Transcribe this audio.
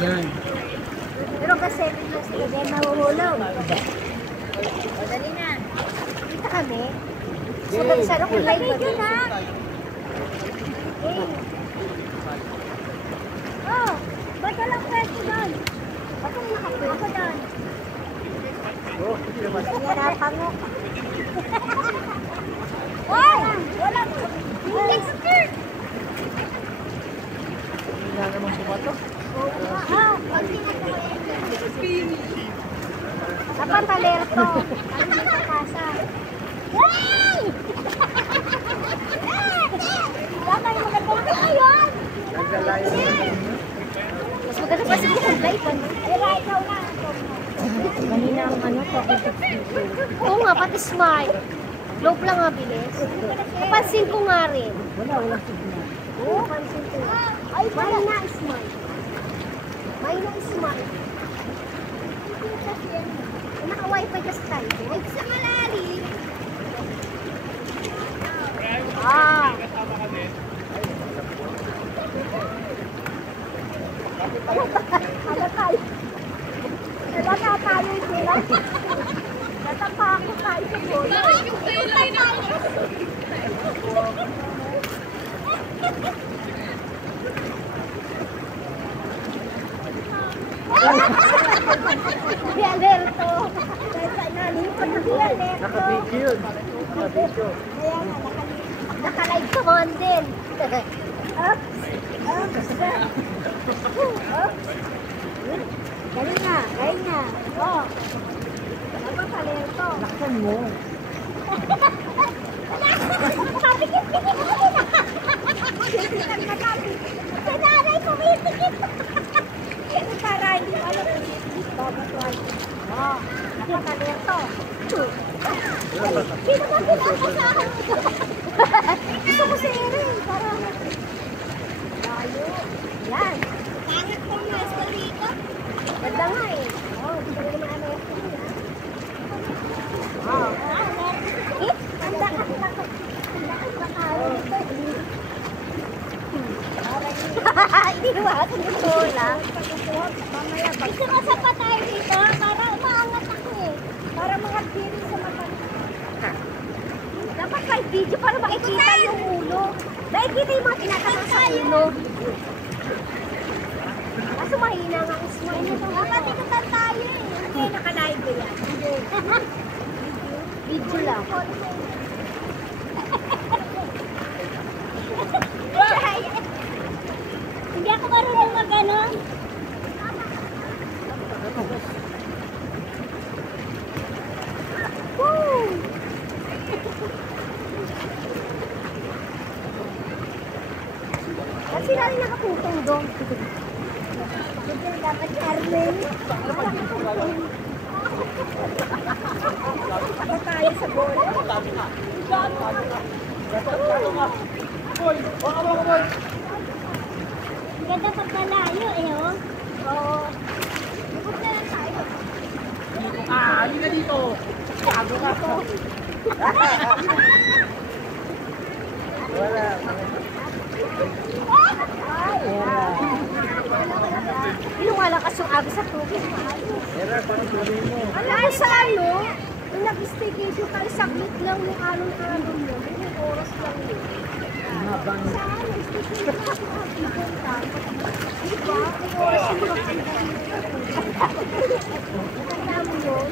Yan. Pero kasi, hindi mahuhulog. O, dali na. Kita kami. Sa kung live ba din? Oh, ba't walang pwesto doon? Ba't ang nakapwesto doon? Hirapan mo. Wow! Wala mo. Hindi skirt! Hindi na naman sumato. Dapat alerto. Ano sa kasa? Yay! Wala yung magandang kayon! Mas maganda pa siya kung live. Ikaw na. Kanina ang ano, oo nga, pati smile. Lope lang nga bilis. Napansin ko nga rin. Wala signal. Oo, pansin ko. Ay, may na smile. May na smile. Naka-wifi kasi tayo. Ay, sa malali. Ah. Ano tayo? Nalata tayo sila. Natapa ako tayo sa bola. Si Alberto. Si Alberto. Naka-video. Naka-video. Kaya nga, naka-live ka man din. Oops. Galing nga, galing nga. Oh. Ano pa Alberto? Laksan mo. Kapikit-pikit mo na. Sa nanay, pumitikit. Ito para hindi alam kung babatuan. Oh, nakapalito. Sino ba pinapasahan mo? Gusto ko si Erin. Para layo. Yan. Pangit kong master dito. Ganda nga eh. Oh, hindi ko naman ano yung oh. Anda ka lang. Iniwasan mo ko lang. Mamaya pag sumasapa tayo dito, para umaangat ako eh. Para mga pirin sa mata. Dapat kahit video para makikita yung ulo. Nakikita yung mga tinatanong sa ulo. Kaso mahina nga ang smile. Dapat ikutan tayo eh. Hindi, naka-live ko yan. Video lang. Hindi ako marunong mag-ganon. Woo! At sila rin nakaputong doon. Hindi dapat Carmen. Ako tayo sa bola. Ganda pagkalayo eh, oh. Oo. Ikot na lang tayo. Halika dito. Bago ka po. Wala. Lumalakas yung agos sa tubig. Ano sa ano? Nung nag-staycation tayo, saglit lang yung alon-alon mo. Yung oras lang yun. Mabang. Saan? Nag-staycation tayo sa diba? Yung oras yung mga Tanda mo yun?